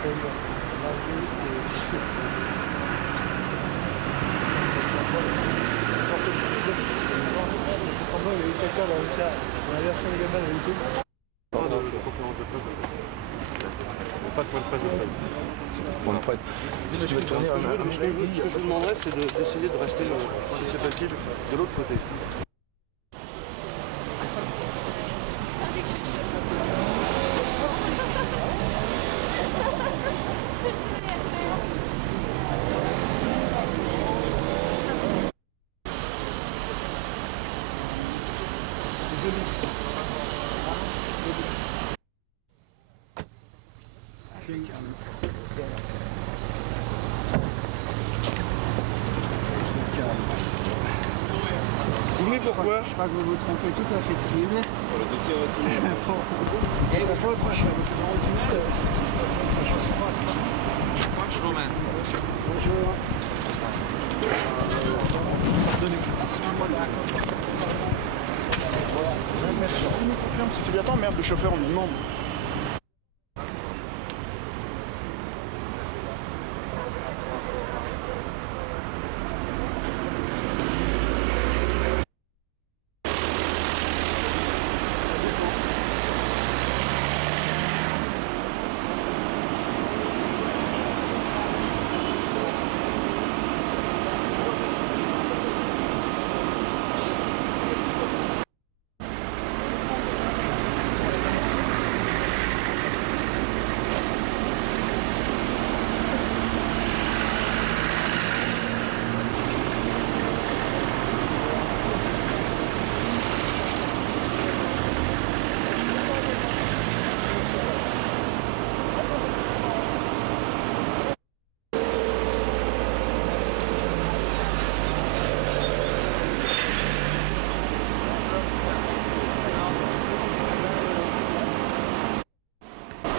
Pas de point de presse de feuille. On est prêt. Si tu veux tourner un Ce que je vous demanderais, c'est d'essayer de rester, si c'est possible, de l'autre côté. Vous venez pourquoi? Je crois que vous vous trompez tout à fait de cible. Pour le dossier retenu. Il faut autre chose. Bonjour, man. Bonjour. Il nous confirme si c'est bien temps, merde, le chauffeur, on lui demande.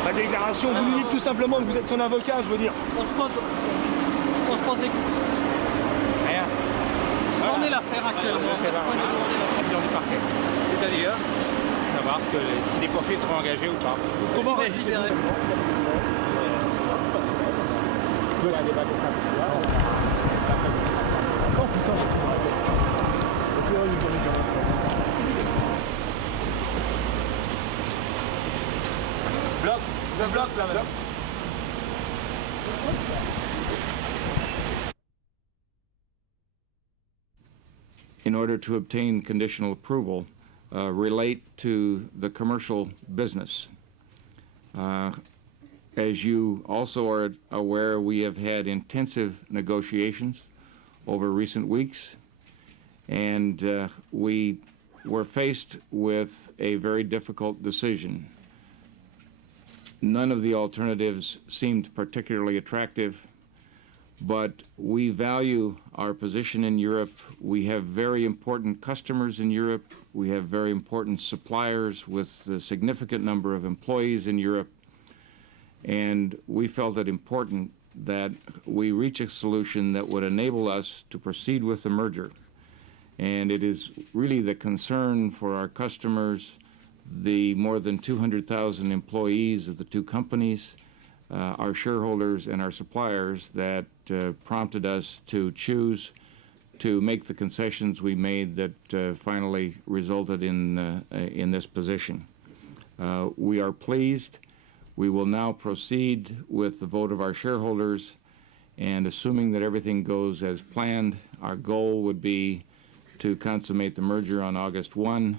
La déclaration, vous nous dites tout simplement que vous êtes son avocat, je veux dire. On se pose des... Rien. J'en ai l'affaire actuellement. Action du parquet. C'est-à-dire savoir si des poursuites seront engagées ou pas. Comment réagir? Oh putain, j'ai tout raté. Bloc, le bloc là maintenant. In order to obtain conditional approval, relate to the commercial business. As you also are aware, we have had intensive negotiations over recent weeks, and we were faced with a very difficult decision. None of the alternatives seemed particularly attractive, but we value our position in Europe. We have very important customers in Europe. We have very important suppliers with a significant number of employees in Europe. And we felt it important that we reach a solution that would enable us to proceed with the merger. And it is really the concern for our customers, the more than 200,000 employees of the two companies, our shareholders and our suppliers that prompted us to choose to make the concessions we made that finally resulted in this position. We are pleased. We will now proceed with the vote of our shareholders, and assuming that everything goes as planned, our goal would be to consummate the merger on August 1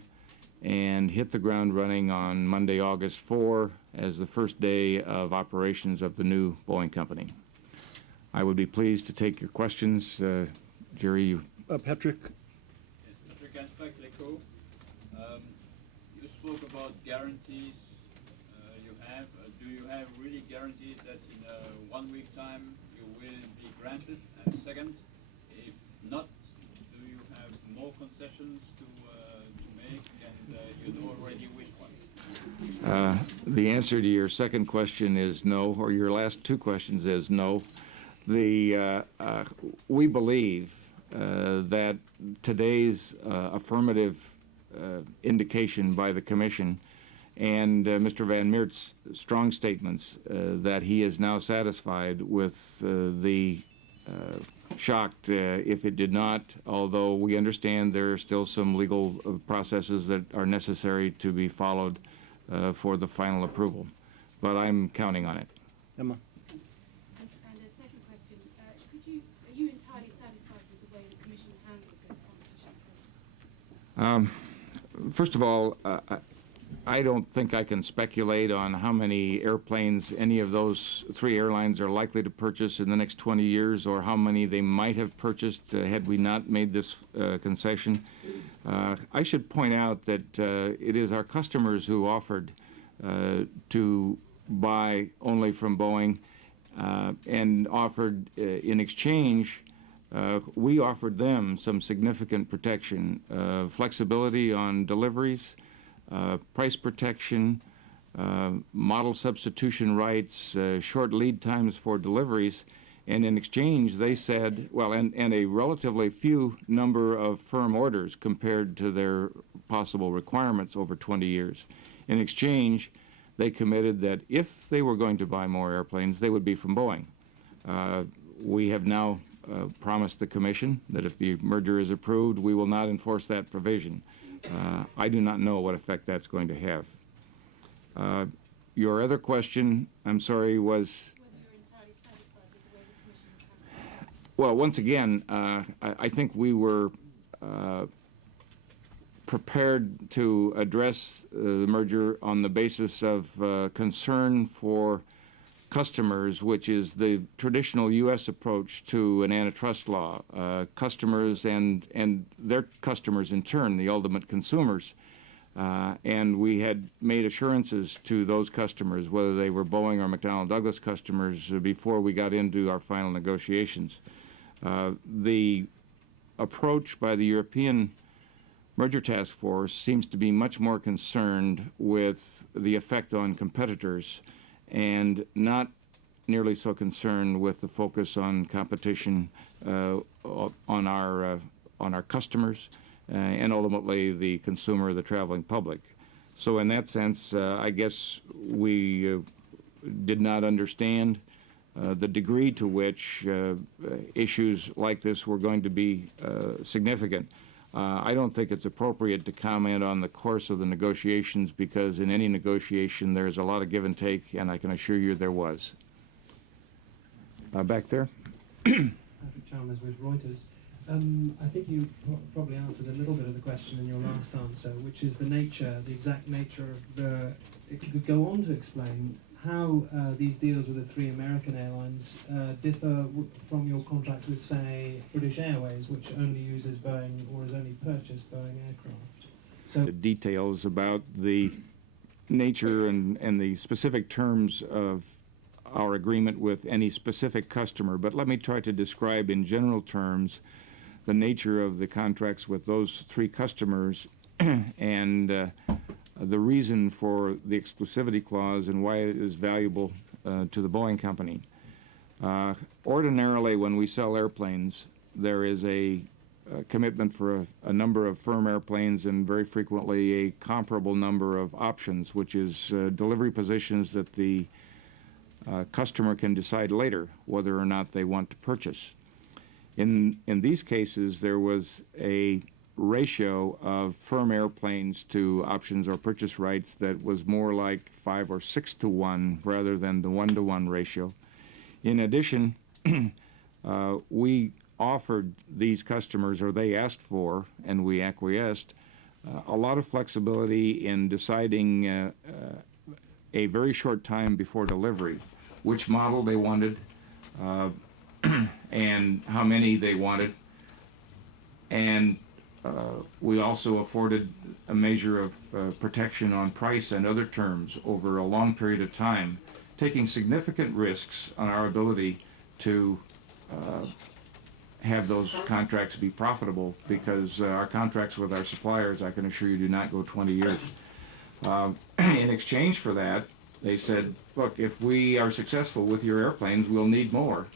and hit the ground running on Monday, August 4, as the first day of operations of the new Boeing company. I would be pleased to take your questions. Jerry, you... Patrick. Yes, Patrick Gansbeck, LECO. You spoke about guarantees you have. Do you have really guarantees that in 1 week's time you will be granted? And second, if not, do you have more concessions to make, and you know already which ones? The answer to your second question is no, or your last two questions is no. We believe that today's affirmative indication by the Commission and Mr. Van Meert's strong statements that he is now satisfied with the shocked if it did not, although we understand there are still some legal processes that are necessary to be followed for the final approval. But I'm counting on it. Emma. And a second question, are you entirely satisfied with the way the Commission handled this competition case? First of all, I don't think I can speculate on how many airplanes any of those three airlines are likely to purchase in the next 20 years, or how many they might have purchased had we not made this concession. I should point out that it is our customers who offered to buy only from Boeing and offered in exchange we offered them some significant protection, flexibility on deliveries, price protection, model substitution rights, short lead times for deliveries, and in exchange they said, well, and a relatively few number of firm orders compared to their possible requirements over 20 years. In exchange, they committed that if they were going to buy more airplanes, they would be from Boeing. We have now promised the Commission that if the merger is approved, we will not enforce that provision. I do not know what effect that's going to have. Your other question, I'm sorry, was? Whether you're entirely satisfied with the way the Commission has handled it? Well, once again, I think we were prepared to address the merger on the basis of concern for customers, which is the traditional U.S. approach to an antitrust law. Customers and their customers in turn, the ultimate consumers. And we had made assurances to those customers, whether they were Boeing or McDonnell Douglas customers, before we got into our final negotiations. The approach by the European Merger Task Force seems to be much more concerned with the effect on competitors and not nearly so concerned with the focus on competition on our customers and ultimately the consumer, the traveling public. So in that sense, I guess we did not understand the degree to which issues like this were going to be significant. I don't think it's appropriate to comment on the course of the negotiations, because in any negotiation there's a lot of give and take, and I can assure you there was. Back there. Patrick Chalmers with Reuters. I think you probably answered a little bit of the question in your last answer, which is the exact nature of the... If you could go on to explain how these deals with the three American airlines differ from your contract with, say, British Airways, which only uses Boeing or has only purchased Boeing aircraft. So the details about the nature and the specific terms of our agreement with any specific customer, but let me try to describe in general terms the nature of the contracts with those three customers and the reason for the exclusivity clause and why it is valuable to the Boeing company. Ordinarily, when we sell airplanes, there is a commitment for a number of firm airplanes and very frequently a comparable number of options, which is delivery positions that the customer can decide later whether or not they want to purchase. In these cases, there was a ratio of firm airplanes to options or purchase rights that was more like 5 or 6 to 1 rather than the 1 to 1 ratio. In addition, we offered these customers, or they asked for, and we acquiesced, a lot of flexibility in deciding a very short time before delivery which model they wanted and how many they wanted. And we also afforded a measure of protection on price and other terms over a long period of time, taking significant risks on our ability to have those contracts be profitable, because our contracts with our suppliers, I can assure you, do not go 20 years. In exchange for that, they said, look, if we are successful with your airplanes, we'll need more.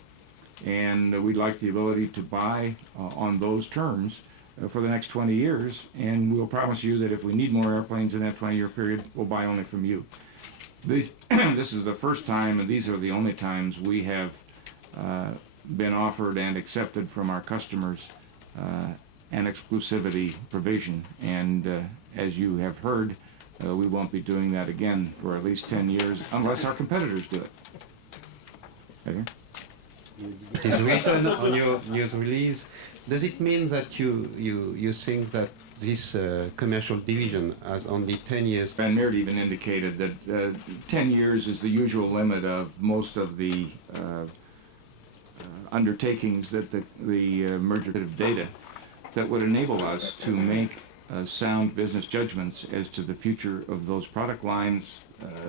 And we'd like the ability to buy on those terms for the next 20 years, and we'll promise you that if we need more airplanes in that 20-year period, we'll buy only from you. This is the first time, and these are the only times we have been offered and accepted from our customers an exclusivity provision, and as you have heard, we won't be doing that again for at least 10 years unless our competitors do it. Okay? It is written on your news release. Does it mean that you think that this commercial division has only 10 years? Van Meert even indicated that 10 years is the usual limit of most of the undertakings that the merger of data that would enable us to make sound business judgments as to the future of those product lines,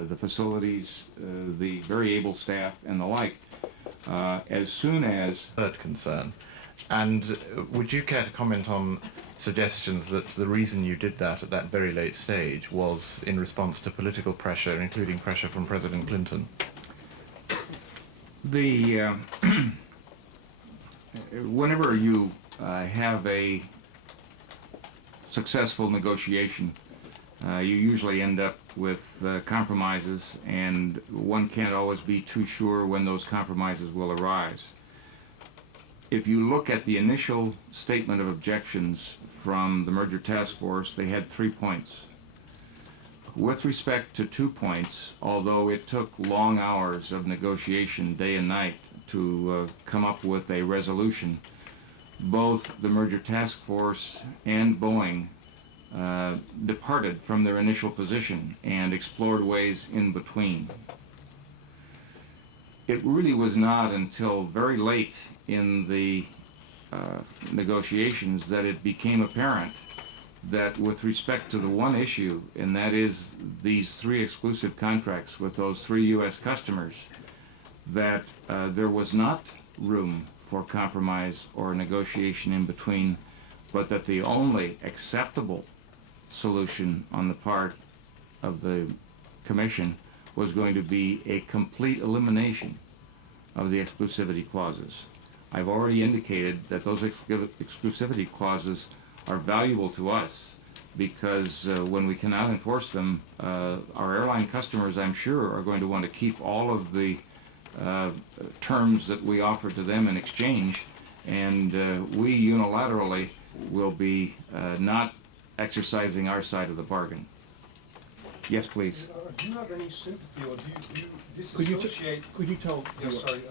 the facilities, the very able staff, and the like, as soon as... Third concern. And would you care to comment on suggestions that the reason you did that at that very late stage was in response to political pressure, including pressure from President Clinton? The whenever you have a successful negotiation, you usually end up with compromises, and one can't always be too sure when those compromises will arise. If you look at the initial statement of objections from the merger task force, they had 3 points. With respect to 2 points, although it took long hours of negotiation day and night to come up with a resolution, both the merger task force and Boeing departed from their initial position and explored ways in between. It really was not until very late in the negotiations that it became apparent that with respect to the one issue, and that is these 3 exclusive contracts with those 3 U.S. customers, that there was not room for compromise or negotiation in between, but that the only acceptable solution on the part of the Commission was going to be a complete elimination of the exclusivity clauses. I've already indicated that those exclusivity clauses are valuable to us because when we cannot enforce them, our airline customers, I'm sure, are going to want to keep all of the terms that we offer to them in exchange, and we unilaterally will be not exercising our side of the bargain. Yes, please. Do you have any sympathy, or do you disassociate? Could you tell? Yes, sorry.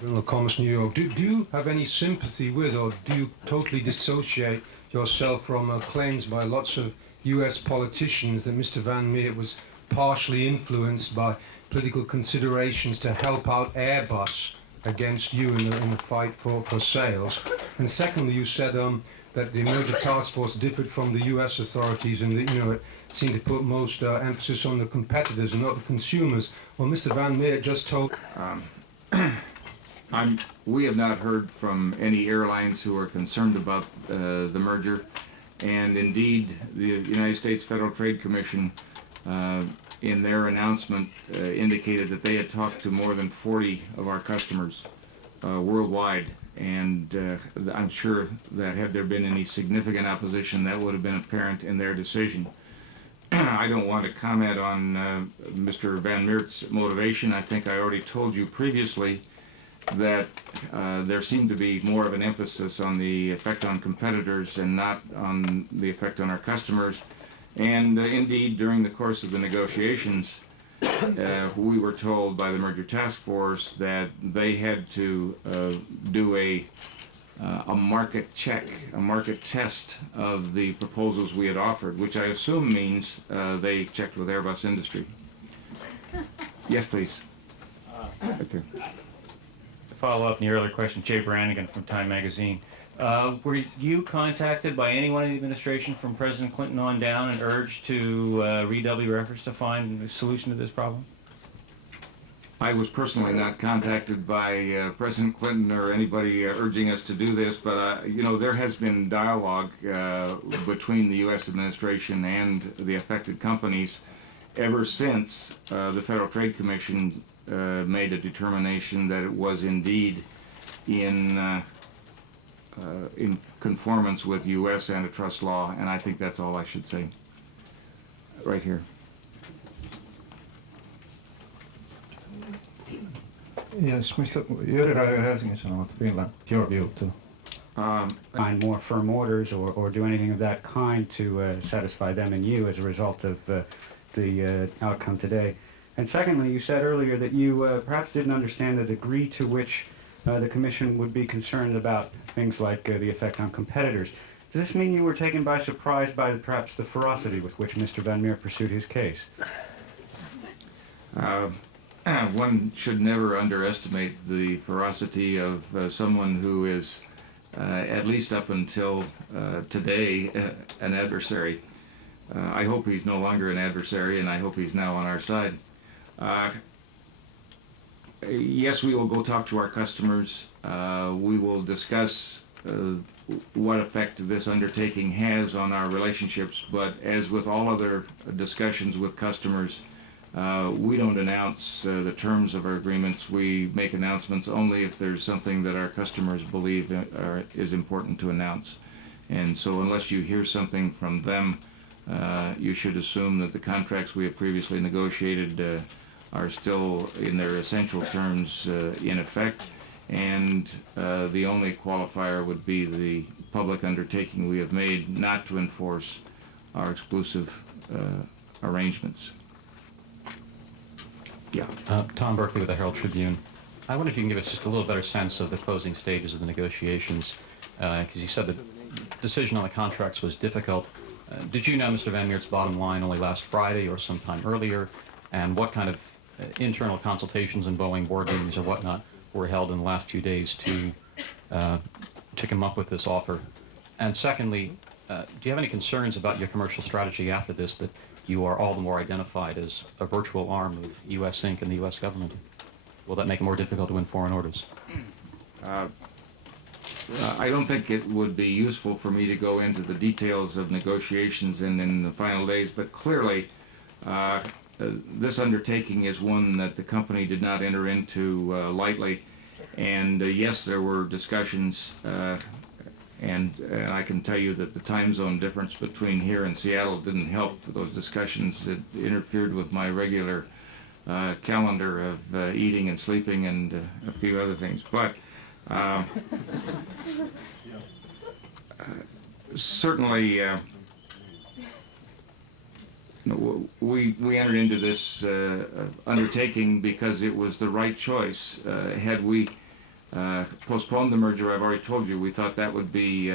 Journal Commerce, New York. Do you have any sympathy with, or do you totally dissociate yourself from claims by lots of U.S. politicians that Mr. Van Meert was partially influenced by political considerations to help out Airbus against you in the fight for sales? And secondly, you said that the merger task force differed from the U.S. authorities, and that, it seemed to put most emphasis on the competitors and not the consumers. Well, Mr. Van Meert just told... We have not heard from any airlines who are concerned about the merger, and indeed the United States Federal Trade Commission in their announcement indicated that they had talked to more than 40 of our customers worldwide, and I'm sure that had there been any significant opposition, that would have been apparent in their decision. I don't want to comment on Mr. Van Meert's motivation. I think I already told you previously that there seemed to be more of an emphasis on the effect on competitors and not on the effect on our customers. And indeed, during the course of the negotiations, we were told by the merger task force that they had to do a market check, a market test of the proposals we had offered, which I assume means they checked with Airbus Industry. Yes, please. Right there. To follow up on the earlier question, Jay Brannigan from Time Magazine. Were you contacted by anyone in the administration from President Clinton on down and urged to redouble efforts to find a solution to this problem? I was personally not contacted by President Clinton or anybody urging us to do this, but there has been dialogue between the U.S. administration and the affected companies ever since the Federal Trade Commission made a determination that it was indeed in in conformance with U.S. antitrust law, and I think that's all I should say. Right here. Yes, Mr. Jüri Raio Helsingin Sanomat, Finland. Your view too. Find more firm orders or do anything of that kind to satisfy them and you as a result of the outcome today. And secondly, you said earlier that you perhaps didn't understand the degree to which the Commission would be concerned about things like the effect on competitors. Does this mean you were taken by surprise by perhaps the ferocity with which Mr. Van Meer pursued his case? One should never underestimate the ferocity of someone who is, at least up until today, an adversary. I hope he's no longer an adversary, and I hope he's now on our side. Yes, we will go talk to our customers. We will discuss what effect this undertaking has on our relationships, but as with all other discussions with customers, we don't announce the terms of our agreements. We make announcements only if there's something that our customers believe is important to announce. And so unless you hear something from them, you should assume that the contracts we have previously negotiated are still in their essential terms in effect, and the only qualifier would be the public undertaking we have made not to enforce our exclusive arrangements. Yeah. Tom Berkeley with the Herald Tribune. I wonder if you can give us just a little better sense of the closing stages of the negotiations, because you said the decision on the contracts was difficult. Did you know Mr. Van Meert's bottom line only last Friday or sometime earlier? And what kind of internal consultations and Boeing board meetings or whatnot were held in the last few days to come up with this offer? And secondly, do you have any concerns about your commercial strategy after this, that you are all the more identified as a virtual arm of U.S. Inc. and the U.S. government? Will that make it more difficult to win foreign orders? I don't think it would be useful for me to go into the details of negotiations and in the final days, but clearly this undertaking is one that the company did not enter into lightly. And yes, there were discussions, and I can tell you that the time zone difference between here and Seattle didn't help those discussions. It interfered with my regular calendar of eating and sleeping and a few other things. But certainly we entered into this undertaking because it was the right choice. Had we postponed the merger, I've already told you, we thought that would be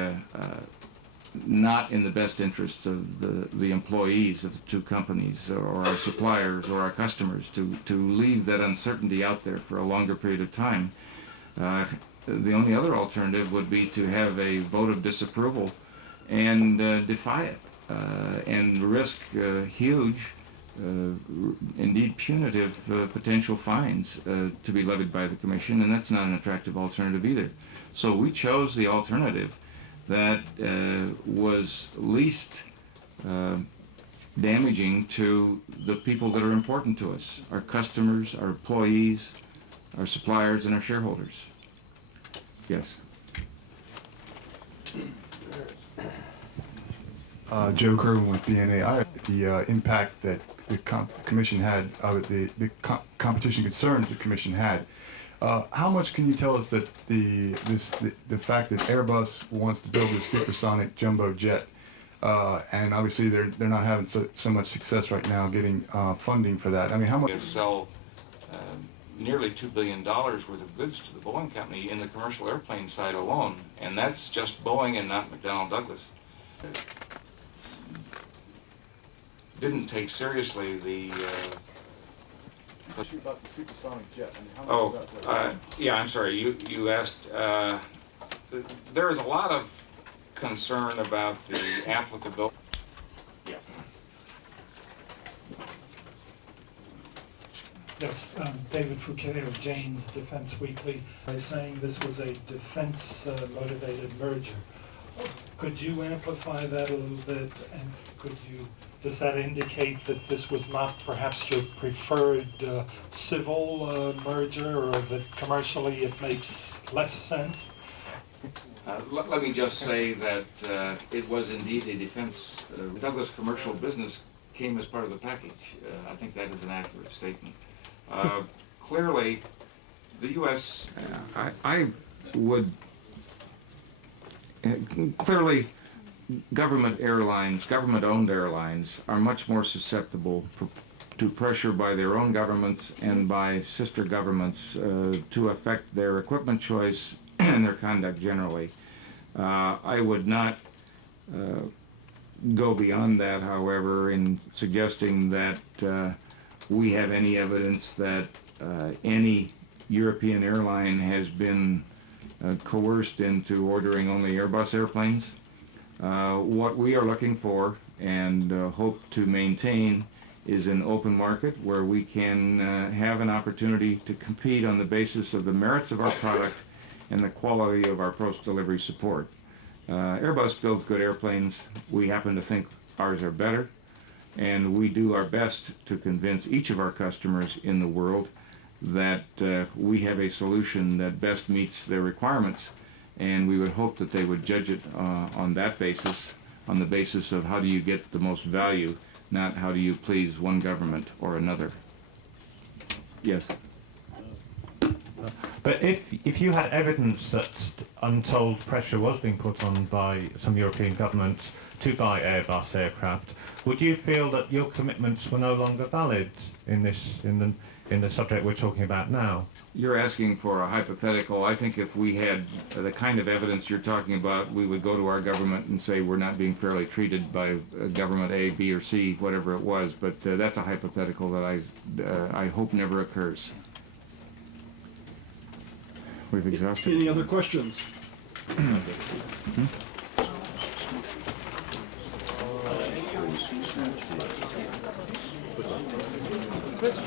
not in the best interests of the employees of the two companies or our suppliers or our customers to leave that uncertainty out there for a longer period of time. The only other alternative would be to have a vote of disapproval and defy it and risk huge, indeed punitive potential fines to be levied by the Commission, and that's not an attractive alternative either. So we chose the alternative that was least damaging to the people that are important to us, our customers, our employees, our suppliers, and our shareholders. Yes. Joe Kerwin with DNA. The impact that the Commission had, the competition concerns the Commission had. How much can you tell us that the fact that Airbus wants to build this supersonic jumbo jet, and obviously they're not having so much success right now getting funding for that. I mean, how much? Sell nearly $2 billion worth of goods to the Boeing company in the commercial airplane side alone, and that's just Boeing and not McDonnell Douglas. Didn't take seriously the about the supersonic jet. I mean, how much yeah, I'm sorry. You asked. There is a lot of concern about the applicability. Yeah. Yes, David Fouquet of Jane's Defense Weekly is saying this was a defense-motivated merger. Could you amplify that a little bit, and does that indicate that this was not perhaps your preferred civil merger, or that commercially it makes less sense? Let me just say that it was indeed a defense. Douglas Commercial Business came as part of the package. I think that is an accurate statement. Clearly, the U.S. I would clearly government airlines, government-owned airlines, are much more susceptible to pressure by their own governments and by sister governments to affect their equipment choice and their conduct generally. I would not go beyond that, however, in suggesting that we have any evidence that any European airline has been coerced into ordering only Airbus airplanes. What we are looking for and hope to maintain is an open market where we can have an opportunity to compete on the basis of the merits of our product and the quality of our post-delivery support. Airbus builds good airplanes. We happen to think ours are better, and we do our best to convince each of our customers in the world that we have a solution that best meets their requirements, and we would hope that they would judge it on that basis, on the basis of how do you get the most value, not how do you please one government or another. Yes? But if you had evidence that untold pressure was being put on by some European governments to buy Airbus aircraft, would you feel that your commitments were no longer valid in the subject we're talking about now? You're asking for a hypothetical. I think if we had the kind of evidence you're talking about, we would go to our government and say we're not being fairly treated by government A, B, or C, whatever it was. But that's a hypothetical that I hope never occurs. We've exhausted. Any other questions? Chris,